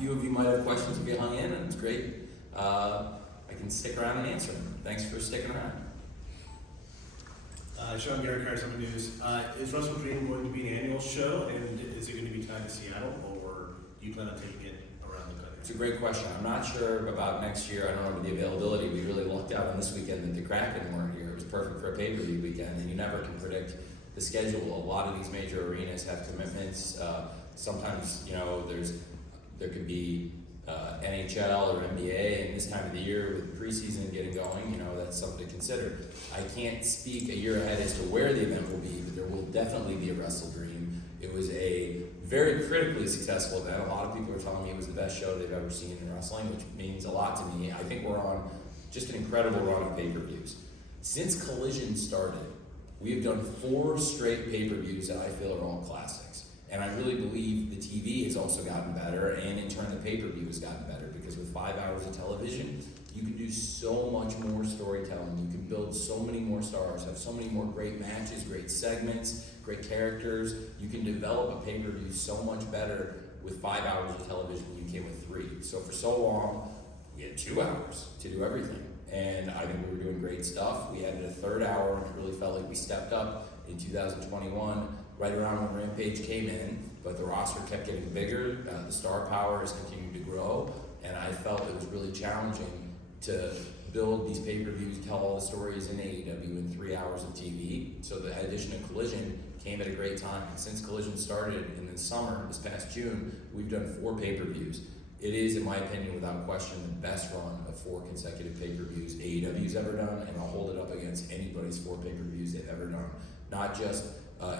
few of you might have questions if you hung in, and it's great. I can stick around and answer them. Thanks for sticking around. Sean Garrett, Cars on the News. Is WrestleDream going to be an annual show, and is it going to be tied to Seattle, or do you plan on taking it around the country? It's a great question. I'm not sure about next year. I don't know the availability. We really lucked out on this weekend that the Kraken weren't here. It was perfect for a pay-per-view weekend, and you never can predict the schedule. A lot of these major arenas have commitments. Sometimes, there could be NHL or NBA, and this time of the year with preseason getting going, that's something to consider. I can't speak a year ahead as to where the event will be, but there will definitely be a WrestleDream. It was a very critically successful event. A lot of people are telling me it was the best show they've ever seen in wrestling, which means a lot to me. I think we're on just an incredible run of pay-per-views. Since Collision started, we have done 4 straight pay-per-views that I feel are all classics. And I really believe the TV has also gotten better, and in turn the pay-per-view has gotten better, because with 5 hours of television, you can do so much more storytelling. You can build so many more stars, have so many more great matches, great segments, great characters. You can develop a pay-per-view so much better with 5 hours of television than you can with 3. So for so long, we had 2 hours to do everything. And I think we were doing great stuff. We added a 3rd hour, and it really felt like we stepped up in 2021, right around when Rampage came in, but the roster kept getting bigger, the star power has continued to grow, and I felt it was really challenging to build these pay-per-views, tell all the stories in AEW in 3 hours of TV. So the addition of Collision came at a great time. And since Collision started in the summer, this past June, we've done 4 pay-per-views. It is, in my opinion, without question, the best run of 4 consecutive pay-per-views AEW's ever done, and I'll hold it up against anybody's 4 pay-per-views they've ever done. Not just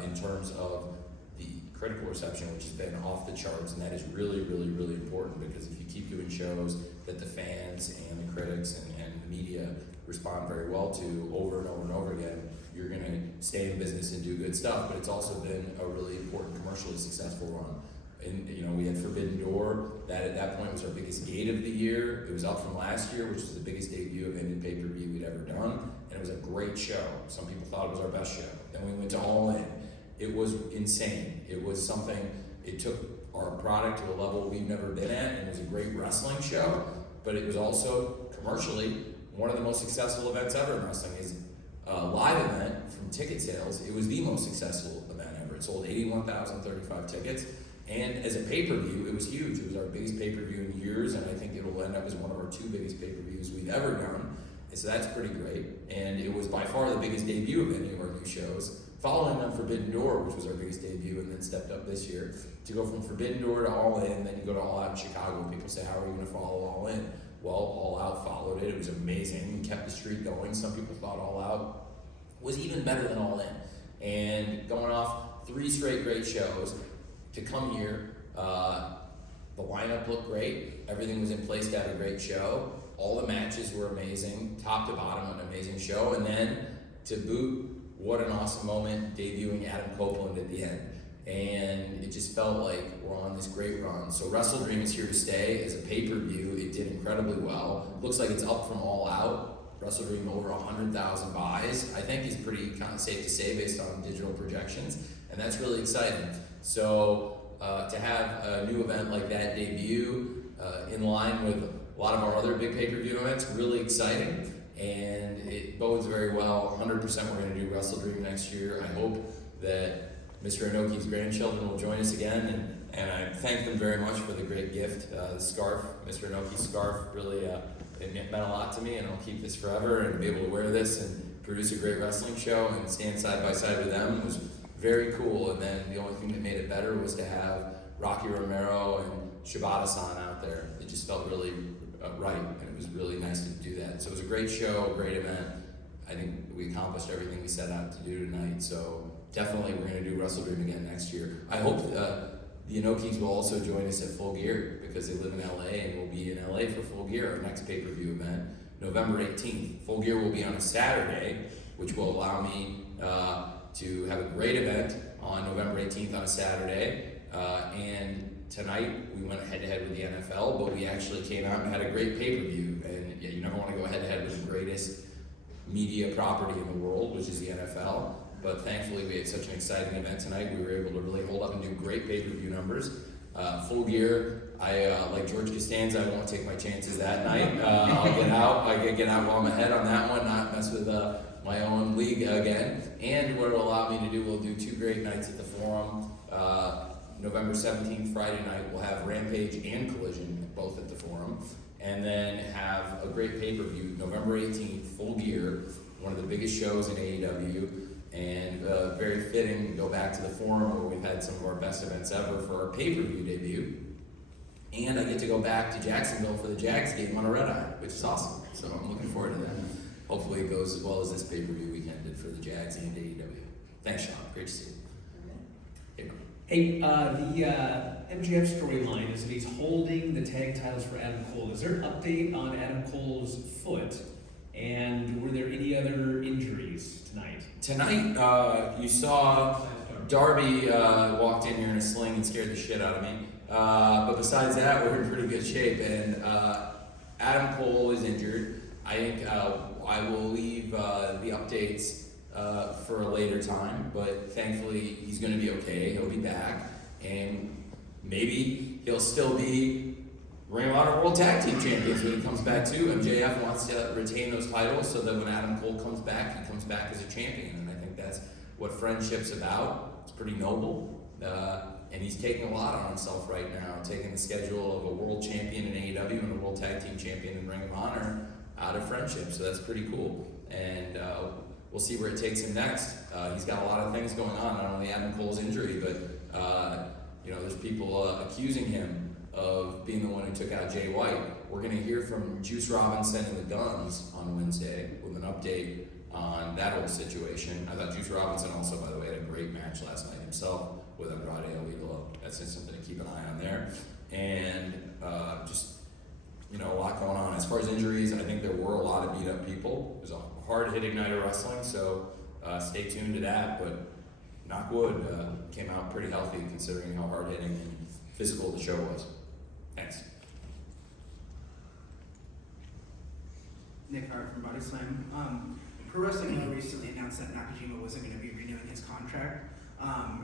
in terms of the critical reception, which has been off the charts, and that is really, really, really important, because if you keep doing shows that the fans and the critics and the media respond very well to over and over and over again, you're going to stay in business and do good stuff. But it's also been a really important commercially successful run. And we had Forbidden Door, that at that point was our biggest gate of the year. It was up from last year, which was the biggest debut of any pay-per-view we'd ever done, and it was a great show. Some people thought it was our best show. Then we went to All In. It was insane. It was something, it took our product to a level we've never been at, and it was a great wrestling show, but it was also commercially one of the most successful events ever in wrestling. Is a live event from ticket sales, it was the most successful event ever. It sold 81,035 tickets. And as a pay-per-view, it was huge. It was our biggest pay-per-view in years, and I think it'll end up as one of our 2 biggest pay-per-views we've ever done. And so that's pretty great. And it was by far the biggest debut of any of our new shows, following on Forbidden Door, which was our biggest debut, and then stepped up this year. To go from Forbidden Door to All In, then you go to All Out in Chicago. People say, how are you going to follow All In? Well, All Out followed it. It was amazing. We kept the streak going. Some people thought All Out was even better than All In. And going off 3 straight great shows, to come here, the lineup looked great. Everything was in place to have a great show. All the matches were amazing, top to bottom, an amazing show. And then to boot, what an awesome moment debuting Adam Copeland at the end. And it just felt like we're on this great run. So WrestleDream is here to stay. As a pay-per-view, it did incredibly well. Looks like it's up from All Out. WrestleDream over 100,000 buys, I think is pretty kind of safe to say based on digital projections. And that's really exciting. So to have a new event like that debut in line with a lot of our other big pay-per-view events, really exciting, and it bodes very well. 100% we're going to do WrestleDream next year. I hope that Mr. Inoki's grandchildren will join us again, and I thank them very much for the great gift. The scarf, Mr. Inoki's scarf, really it meant a lot to me, and I'll keep this forever, and be able to wear this and produce a great wrestling show and stand side by side with them was very cool. And then the only thing that made it better was to have Rocky Romero and Shibata-san out there. It just felt really right, and it was really nice to do that. So it was a great show, a great event. I think we accomplished everything we set out to do tonight. So definitely we're going to do WrestleDream again next year. I hope the Inokis will also join us at Full Gear, because they live in LA, and we'll be in LA for Full Gear, our next pay-per-view event, November 18th. Full Gear will be on a Saturday, which will allow me to have a great event on November 18th on a Saturday. And tonight we went head-to-head with the NFL, but we actually came out and had a great pay-per-view. And you never want to go head-to-head with the greatest media property in the world, which is the NFL. But thankfully we had such an exciting event tonight. We were able to really hold up and do great pay-per-view numbers. Full Gear, I like George Costanza. I won't take my chances that night. I'll get out. I get out while I'm ahead on that one. Not mess with my own league again. And what it'll allow me to do, we'll do 2 great nights at the Forum. November 17th, Friday night, we'll have Rampage and Collision both at the Forum. And then have a great pay-per-view, November 18th, Full Gear, one of the biggest shows in AEW. And very fitting to go back to the Forum where we've had some of our best events ever for our pay-per-view debut. And I get to go back to Jacksonville for the Jags game on a red eye, which is awesome. So I'm looking forward to that. Hopefully it goes as well as this pay-per-view weekend did for the Jags and AEW. Thanks, Sean. Great to see you. Hey, the MJF storyline is that he's holding the tag titles for Adam Cole. Is there an update on Adam Cole's foot? And were there any other injuries tonight? Tonight, you saw Darby walked in here in a sling and scared the shit out of me. But besides that, we're in pretty good shape. And Adam Cole is injured. I think I will leave the updates for a later time. But thankfully, he's going to be okay. He'll be back. And maybe he'll still be Ring of Honor World Tag Team Champions when he comes back too. MJF wants to retain those titles so that when Adam Cole comes back, he comes back as a champion. And I think that's what friendship's about. It's pretty noble. And he's taking a lot on himself right now, taking the schedule of a world champion in AEW and a world tag team champion in Ring of Honor out of friendship. So that's pretty cool. And we'll see where it takes him next. He's got a lot of things going on, not only Adam Cole's injury, but there's people accusing him of being the one who took out Jay White. We're going to hear from Juice Robinson and the Guns on Wednesday with an update on that whole situation. I thought Juice Robinson also, by the way, had a great match last night himself with Andrade El Idolo. That's just something to keep an eye on there. And a lot going on. As far as injuries, I think there were a lot of beat-up people. It was a hard-hitting night of wrestling, so stay tuned to that. But knock wood, came out pretty healthy considering how hard-hitting and physical the show was. Thanks. Nick Hart from Body Slam. Pro Wrestling recently announced that Nakajima wasn't going to be renewing his contract.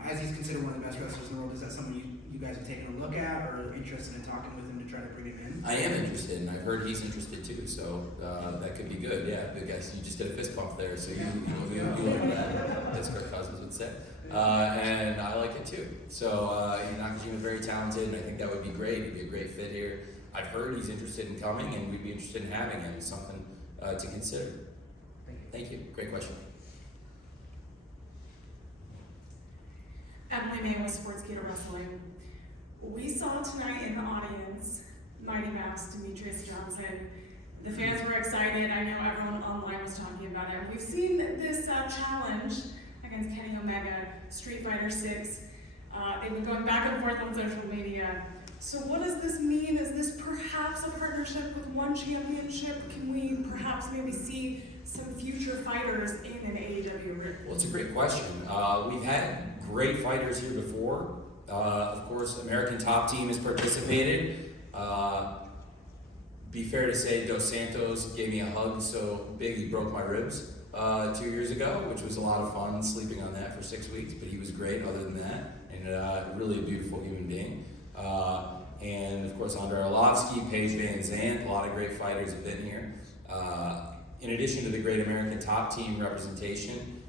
As he's considered one of the best wrestlers in the world, is that something you guys have taken a look at or interested in talking with him to try to bring him in? I am interested, and I've heard he's interested too, so that could be good. Yeah, I guess you just did a fist bump there, so you like that, as Kirk Cousins would say. And I like it too. So Nakajima's very talented, and I think that would be great. He'd be a great fit here. I've heard he's interested in coming, and we'd be interested in having him. It's something to consider. Thank you. Great question. Emily May with Sportskeeda Wrestling. We saw tonight in the audience Mighty Mouse Demetrius Johnson. The fans were excited. I know everyone online was talking about it. We've seen this challenge against Kenny Omega, Street Fighter 6. They've been going back and forth on social media. So what does this mean? Is this perhaps a partnership with one championship? Can we perhaps maybe see some future fighters in an AEW? Well, it's a great question. We've had great fighters here before. Of course, American Top Team has participated. Be fair to say, Dos Santos gave me a hug so big he broke my ribs 2 years ago, which was a lot of fun, sleeping on that for 6 weeks, but he was great other than that, and really a beautiful human being. And of course, Andre Arlovsky, Paige Van Zandt, a lot of great fighters have been here. In addition to the great American Top Team representation,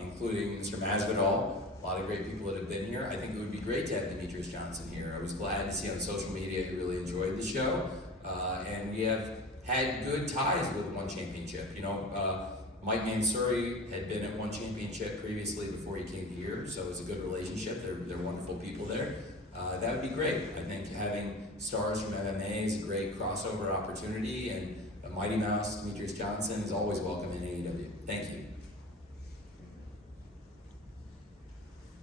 including Mr. Masvidal, a lot of great people that have been here. I think it would be great to have Demetrius Johnson here. I was glad to see on social media he really enjoyed the show. And we have had good ties with one championship. Mike Mansouri had been at one championship previously before he came here, so it was a good relationship. They're wonderful people there. That would be great. I think having stars from MMA is a great crossover opportunity, and a Mighty Mouse, Demetrius Johnson, is always welcome in AEW. Thank you.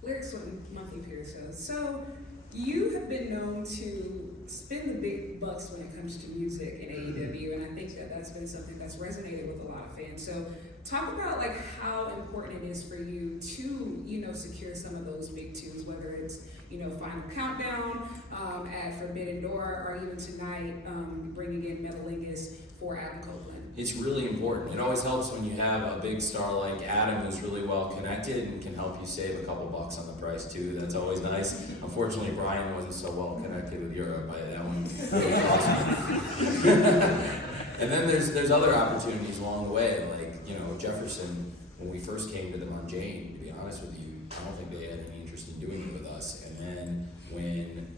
Lyrics from Monkey Pierce says, so you have been known to spend the big bucks when it comes to music in AEW, and I think that that's been something that's resonated with a lot of fans. So Talk about like how important it is for you to, you know, secure some of those big twos, whether it's, you know, Final Countdown at Forbidden Door, or even tonight bringing in Metalingus for Adam Copeland. It's really important. It always helps when you have a big star like Adam who's really well connected and can help you save a couple bucks on the price too. That's always nice. Unfortunately, Brian wasn't so well connected with Europe. That one really cost me. And then there's other opportunities along the way, like, you know, Jefferson, when we first came to them on Jane, to be honest with you, I don't think they had any interest in doing it with us. And then when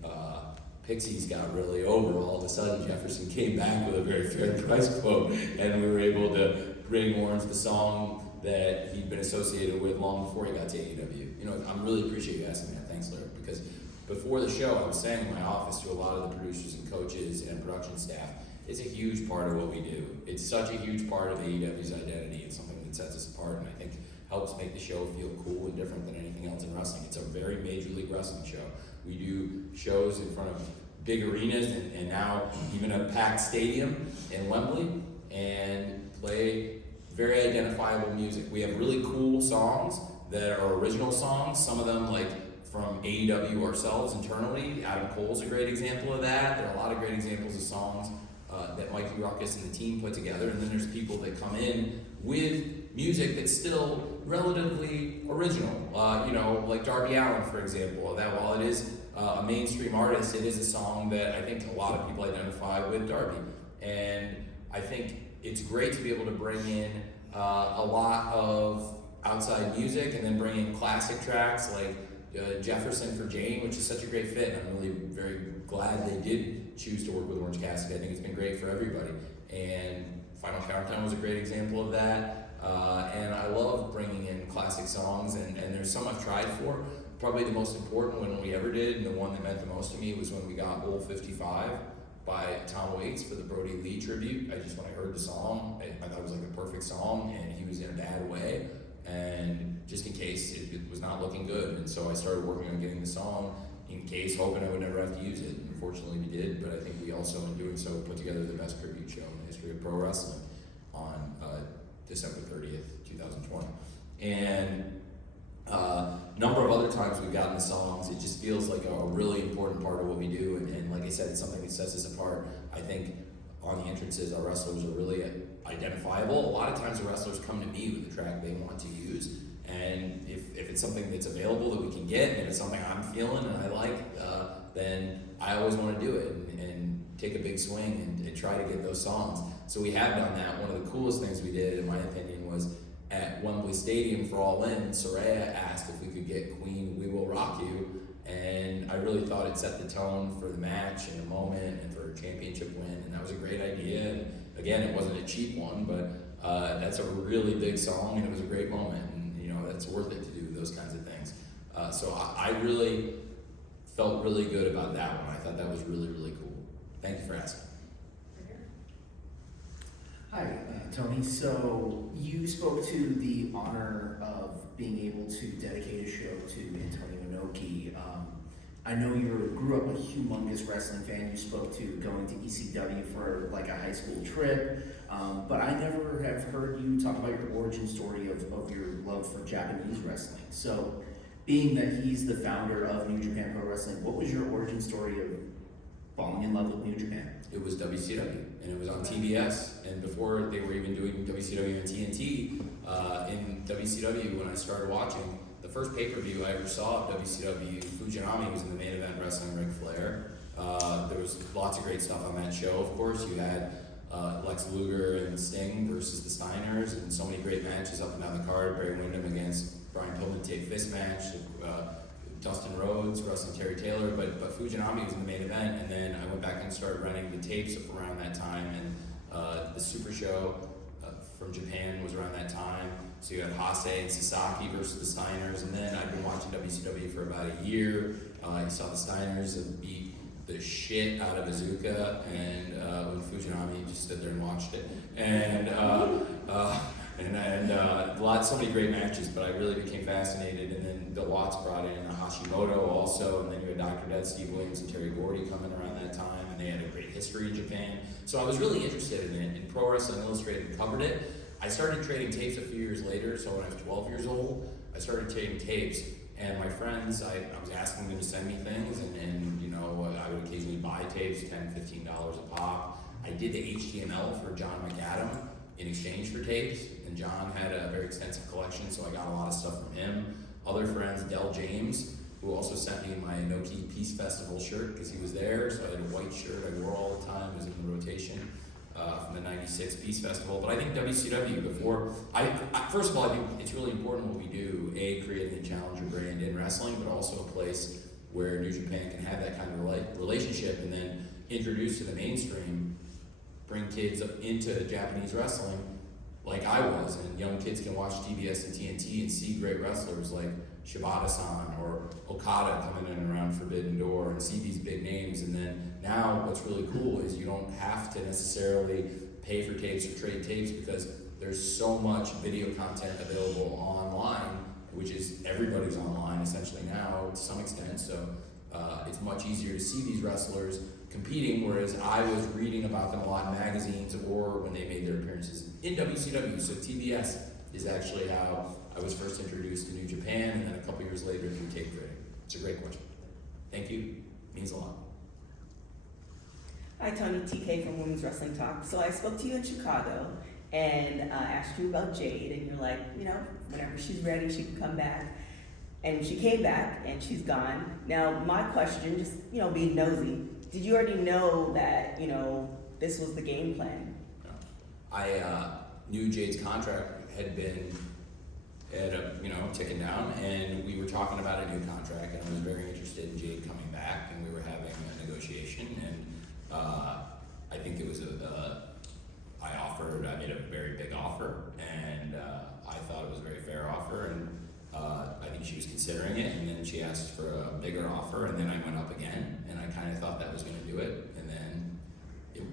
Pixies got really over, all of a sudden Jefferson came back with a very fair price quote, and we were able to bring Orange the song that he'd been associated with long before he got to AEW. You know, I really appreciate you asking that. Thanks, Larry, because before the show, I was saying in my office to a lot of the producers and coaches and production staff, it's a huge part of what we do. It's such a huge part of AEW's identity. It's something that sets us apart and I think helps make the show feel cool and different than anything else in wrestling. It's a very Major League Wrestling show. We do shows in front of big arenas and now even a packed stadium in Wembley and play very identifiable music. We have really cool songs that are original songs, some of them like from AEW ourselves internally. Adam Cole's a great example of that. There are a lot of great examples of songs that Mikey Ruckus and the team put together, and then there's people that come in with music that's still relatively original. You know, like Darby Allin, for example, that while it is a mainstream artist, it is a song that I think a lot of people identify with Darby. And I think it's great to be able to bring in a lot of outside music and then bring in classic tracks like Jefferson for Jane, which is such a great fit. And I'm really very glad they did choose to work with Orange Cassidy. I think it's been great for everybody. And Final Countdown was a great example of that. And I love bringing in classic songs, and there's some I've tried for. Probably the most important one we ever did, and the one that meant the most to me, was when we got Bull 55 by Tom Waits for the Brody Lee tribute. When I heard the song, I thought it was like a perfect song, and he was in a bad way. And just in case it was not looking good. And so I started working on getting the song in case, hoping I would never have to use it. Unfortunately, we did, but I think we also, in doing so, put together the best tribute show in the history of pro wrestling on December 30th, 2020. And number of other times we've gotten the songs, it just feels like a really important part of what we do. And like I said, it's something that sets us apart. I think on the entrances, our wrestlers are really identifiable. A lot of times the wrestlers come to me with the track they want to use. And if it's something that's available that we can get, and if it's something I'm feeling and I like, then I always want to do it and take a big swing and try to get those songs. So we have done that. One of the coolest things we did, in my opinion, was at Wembley Stadium for All In, Saraya asked if we could get Queen, We Will Rock You. And I really thought it set the tone for the match and the moment and for a championship win. And that was a great idea. And again, it wasn't a cheap one, but that's a really big song and it was a great moment. And you know, that's worth it to do those kinds of things. So I really felt really good about that one. I thought that was really, really cool. Thank you for asking. Hi, Tony. So you spoke to the honor of being able to dedicate a show to Antonio Inoki. I know you grew up a humongous wrestling fan. You spoke to going to ECW for like a high school trip, but I never have heard you talk about your origin story of your love for Japanese wrestling. So being that he's the founder of New Japan Pro Wrestling, what was your origin story of falling in love with New Japan? It was WCW, and it was on TBS, and before they were even doing WCW and TNT, in WCW, when I started watching, the first pay-per-view I ever saw of WCW, Fujinami was in the main event wrestling Ric Flair. There was lots of great stuff on that show, of course. You had Lex Luger and Sting versus the Steiners, and so many great matches up and down the card. Barry Windham against Brian Pillman tape fist match, Dustin Rhodes wrestling Terry Taylor, but Fujinami was in the main event, and then I went back and started renting the tapes around that time, and the Super Show from Japan was around that time. So you had Hase and Sasaki versus the Steiners, and then I've been watching WCW for about a year. You saw the Steiners beat the shit out of Iizuka, and when Fujinami just stood there and watched it, and so many great matches, but I really became fascinated. And then Bill Watts brought in Hashimoto also, and then you had Dr. Death, Steve Williams, and Terry Gordy coming around that time, and they had a great history in Japan. So I was really interested in it, and Pro Wrestling Illustrated covered it. I started trading tapes a few years later, so when I was 12 years old, I started trading tapes, and my friends, I was asking them to send me things, and you know, I would occasionally buy tapes, $10, $15 a pop. I did the HTML for John McAdam in exchange for tapes, and John had a very extensive collection, so I got a lot of stuff from him. Other friends, Del James, who also sent me my Inoki Peace Festival shirt because he was there, so I had a white shirt I wore all the time, it was in the rotation. From the '96 Peace Festival, but I think WCW before, first of all, I think it's really important what we do, creating a challenger brand in wrestling, but also a place where New Japan can have that kind of relationship and then introduce to the mainstream, bring kids up into Japanese wrestling like I was, and young kids can watch TBS and TNT and see great wrestlers like Shibata-san or Okada coming in and around Forbidden Door and see these big names. And then now what's really cool is you don't have to necessarily pay for tapes or trade tapes because there's so much video content available online, which is everybody's online essentially now to some extent. So it's much easier to see these wrestlers competing, whereas I was reading about them a lot in magazines or when they made their appearances in WCW. So TBS is actually how I was first introduced to New Japan, and then a couple years later through tape trading. It's a great question. Thank you. Means a lot. Hi, Tony, TK from Women's Wrestling Talk. So I spoke to you in Chicago and asked you about Jade, and you're like, you know, whenever she's ready, she can come back. And she came back, and she's gone. Now, my question, just, you know, being nosy, did you already know that, you know, this was the game plan? I knew Jade's contract had been ticking down, and we were talking about a new contract, and I was very interested in Jade coming back, and we were having a negotiation, and I think it was I made a very big offer, and I thought it was a very fair offer, and I think she was considering it, and then she asked for a bigger offer, and then I went up again, and I kind of thought that was going to do it, and then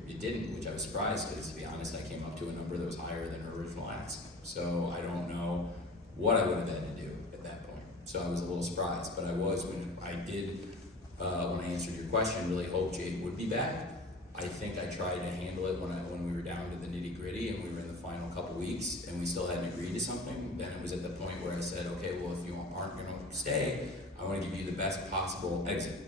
it didn't, which I was surprised, because to be honest, I came up to a number that was higher than her original ask. So I don't know what I would have had to do at that point. So I was a little surprised, but I was, when I answered your question, really hoped Jade would be back. I think I tried to handle it when we were down to the nitty gritty and we were in the final couple weeks and we still hadn't agreed to something. Then it was at the point where I said, okay, well, if you aren't going to stay, I want to give you the best possible exit.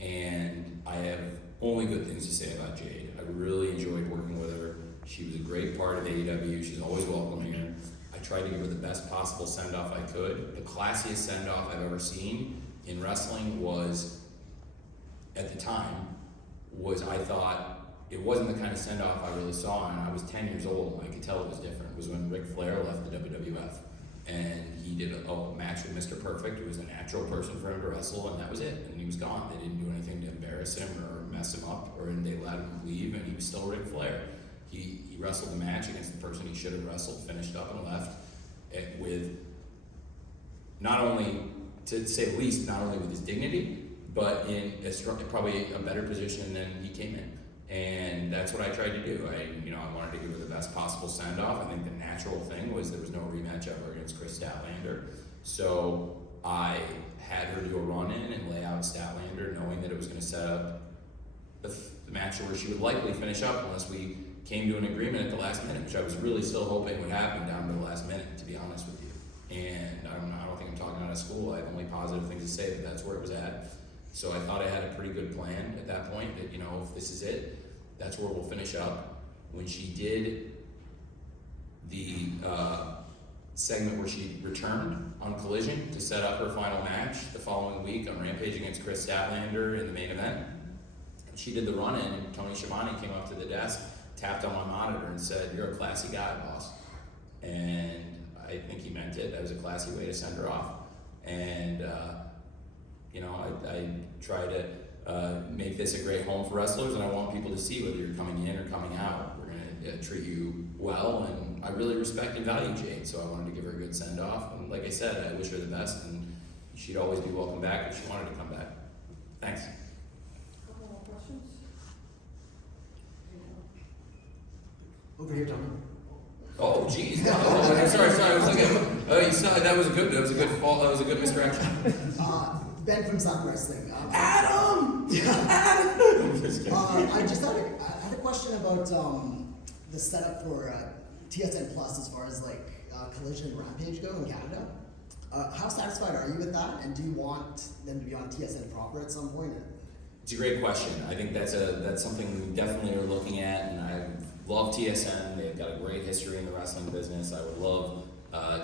And I have only good things to say about Jade. I really enjoyed working with her. She was a great part of AEW. She's always welcome here. I tried to give her the best possible send-off I could. The classiest send-off I've ever seen in wrestling was, at the time, I thought it wasn't the kind of send-off I really saw, and I was 10 years old, and I could tell it was different. It was when Ric Flair left the WWF, and he did a match with Mr. Perfect, who was a natural person for him to wrestle, and that was it, and he was gone. They didn't do anything to embarrass him or mess him up, or they let him leave, and he was still Ric Flair. He wrestled the match against the person he should have wrestled, finished up and left, with not only, to say the least, not only with his dignity, but in probably a better position than he came in. And that's what I tried to do. I wanted to give her the best possible send-off. I think the natural thing was there was no rematch ever against Chris Statlander. So I had her do a run-in and lay out Statlander, knowing that it was going to set up the match where she would likely finish up unless we came to an agreement at the last minute, which I was really still hoping would happen down to the last minute, to be honest with you. And I don't think I'm talking out of school. I have only positive things to say, but that's where it was at. So I thought I had a pretty good plan at that point, that, if this is it, that's where we'll finish up. When she did the segment where she returned on Collision to set up her final match the following week on Rampage against Chris Statlander in the main event, she did the run-in, and Tony Schiavone came up to the desk, tapped on my monitor and said, "You're a classy guy, boss." And I think he meant it. That was a classy way to send her off. And I try to make this a great home for wrestlers, and I want people to see whether you're coming in or coming out. We're going to treat you well, and I really respect and value Jade, so I wanted to give her a good send-off. And like I said, I wish her the best, and she'd always be welcome back if she wanted to come back. Thanks. Couple more questions? Over here, Tom. Oh, geez. Oh, sorry. I was looking. Oh, you saw that was a good misdirection. Ben from Sock Wrestling. Adam! I had a question about the setup for TSN Plus as far as like Collision and Rampage go in Canada. How satisfied are you with that? And do you want them to be on TSN proper at some point? It's a great question. I think that's something we definitely are looking at, and I love TSN. They've got a great history in the wrestling business. I would love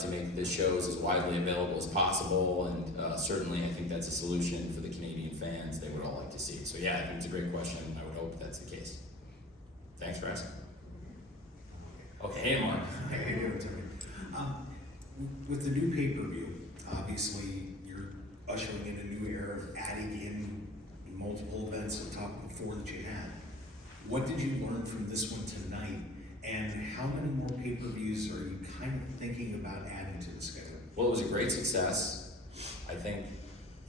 to make the shows as widely available as possible, and certainly I think that's a solution for the Canadian fans they would all like to see. So yeah, I think it's a great question. I would hope that's the case. Thanks for asking. Okay, hey Mark. Hey, Tony. With the new pay-per-view, obviously you're ushering in a new era of adding in multiple events on top of the 4 that you had. What did you learn from this one tonight, and how many more pay-per-views are you kind of thinking about adding to the schedule? Well, it was a great success. I think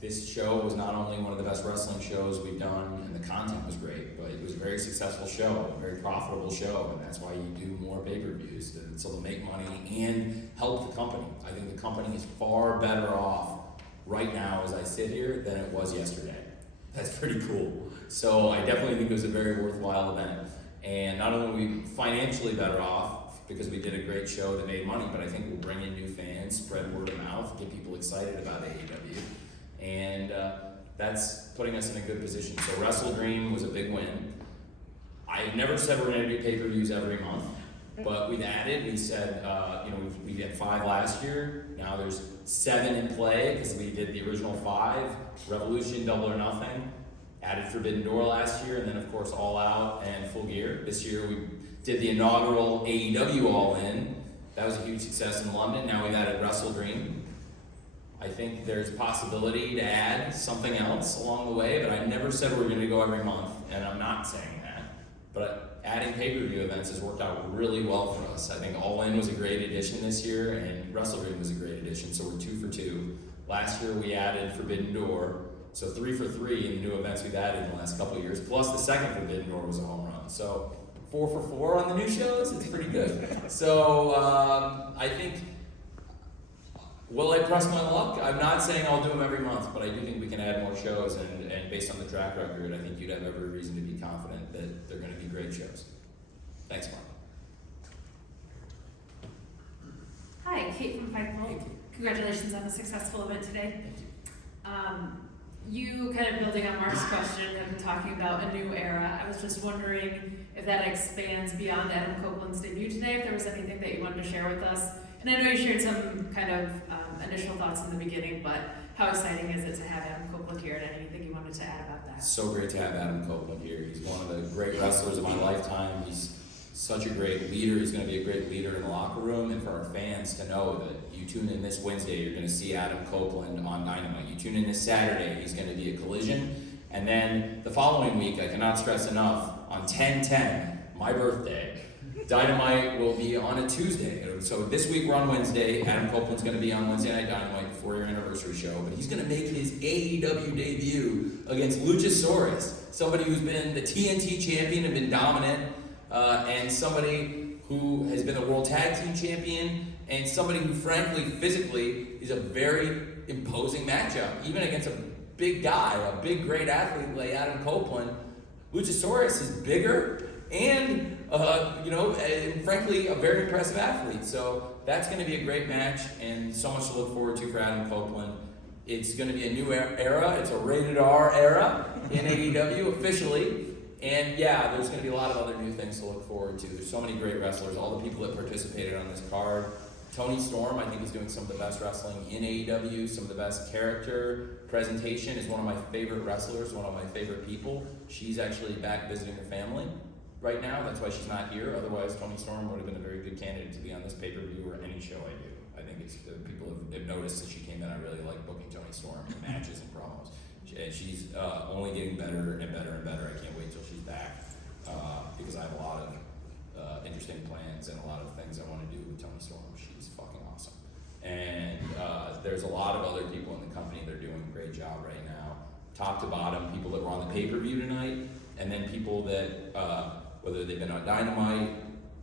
this show was not only one of the best wrestling shows we've done, and the content was great, but it was a very successful show, a very profitable show, and that's why you do more pay-per-views, so they'll make money and help the company. I think the company is far better off right now as I sit here than it was yesterday. That's pretty cool. So I definitely think it was a very worthwhile event. And not only are we financially better off because we did a great show that made money, but I think we'll bring in new fans, spread word of mouth, get people excited about AEW. And that's putting us in a good position. So WrestleDream was a big win. I never said we're going to do pay-per-views every month, but we've added. We said, we had 5 last year. Now there's 7 in play because we did the original 5. Revolution, Double or Nothing. Added Forbidden Door last year, and then of course All Out and Full Gear. This year we did the inaugural AEW All In. That was a huge success in London. Now we've added WrestleDream. I think there's a possibility to add something else along the way, but I never said we were going to go every month, and I'm not saying that. But adding pay-per-view events has worked out really well for us. I think All In was a great addition this year, and WrestleDream was a great addition, so we're 2 for 2. Last year we added Forbidden Door, so 3 for 3 in the new events we've added in the last couple of years, plus the second Forbidden Door was a home run. So 4 for 4 on the new shows, it's pretty good. So I think, will I press my luck? I'm not saying I'll do them every month, but I do think we can add more shows, and based on the track record, I think you'd have every reason to be confident that they're going to be great shows. Thanks, Mark. Hi, Kate from Pikeville. Congratulations on the successful event today. You kind of building on Mark's question and talking about a new era. I was just wondering if that expands beyond Adam Copeland's debut today, if there was anything that you wanted to share with us. And I know you shared some kind of initial thoughts in the beginning, but how exciting is it to have Adam Copeland here, and anything you wanted to add about that? So great to have Adam Copeland here. He's one of the great wrestlers of my lifetime. He's such a great leader. He's going to be a great leader in the locker room, and for our fans to know that you tune in this Wednesday, you're going to see Adam Copeland on Dynamite. You tune in this Saturday, he's going to be a Collision. And then the following week, I cannot stress enough, on 10/10, my birthday, Dynamite will be on a Tuesday. So this week we're on Wednesday. Adam Copeland's going to be on Wednesday Night Dynamite before your anniversary show, but he's going to make his AEW debut against Luchasaurus, somebody who's been the TNT champion and been dominant, and somebody who has been the World Tag Team champion, and somebody who, frankly, physically is a very imposing matchup, even against a big guy, a big, great athlete like Adam Copeland. Luchasaurus is bigger and, and frankly, a very impressive athlete. So that's going to be a great match, and so much to look forward to for Adam Copeland. It's going to be a new era. It's a rated R era in AEW officially. And yeah, there's going to be a lot of other new things to look forward to. There's so many great wrestlers, all the people that participated on this card. Toni Storm, I think, is doing some of the best wrestling in AEW, some of the best character presentation, is one of my favorite wrestlers, one of my favorite people. She's actually back visiting her family right now. That's why she's not here. Otherwise, Toni Storm would have been a very good candidate to be on this pay-per-view or any show I do. I think it's people have noticed that she came in. I really like booking Toni Storm in matches and promos. She's only getting better and better and better. I can't wait till she's back because I have a lot of interesting plans and a lot of things I want to do with Toni Storm. She's fucking awesome. And there's a lot of other people in the company that are doing a great job right now, top to bottom, people that were on the pay-per-view tonight, and then people that, whether they've been on Dynamite,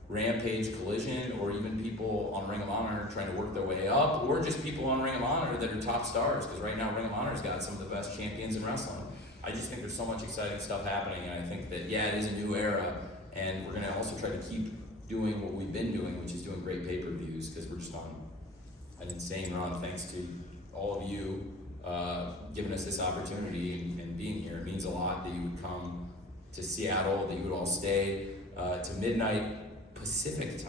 Rampage, Collision, or even people on Ring of Honor trying to work their way up, or just people on Ring of Honor that are top stars, because right now Ring of Honor's got some of the best champions in wrestling. I just think there's so much exciting stuff happening, and I think that, yeah, it is a new era, and we're going to also try to keep doing what we've been doing, which is doing great pay-per-views, because we're just on an insane run, thanks to all of you giving us this opportunity and being here. It means a lot that you would come to Seattle, that you would all stay to midnight Pacific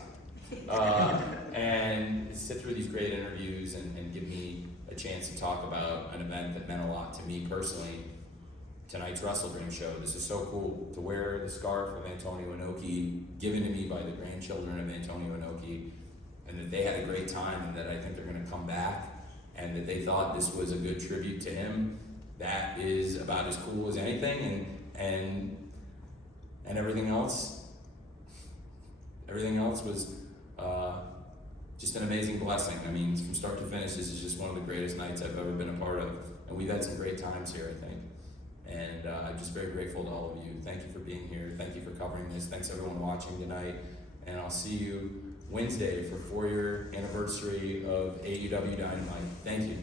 time and sit through these great interviews and give me a chance to talk about an event that meant a lot to me personally. Tonight's WrestleDream show. This is so cool to wear the scarf of Antonio Inoki, given to me by the grandchildren of Antonio Inoki, and that they had a great time, and that I think they're going to come back, and that they thought this was a good tribute to him. That is about as cool as anything, and everything else. Everything else was just an amazing blessing. I mean, from start to finish, this is just one of the greatest nights I've ever been a part of, and we've had some great times here, I think. And I'm just very grateful to all of you. Thank you for being here. Thank you for covering this. Thanks everyone watching tonight. And I'll see you Wednesday for 4-year anniversary of AEW Dynamite. Thank you.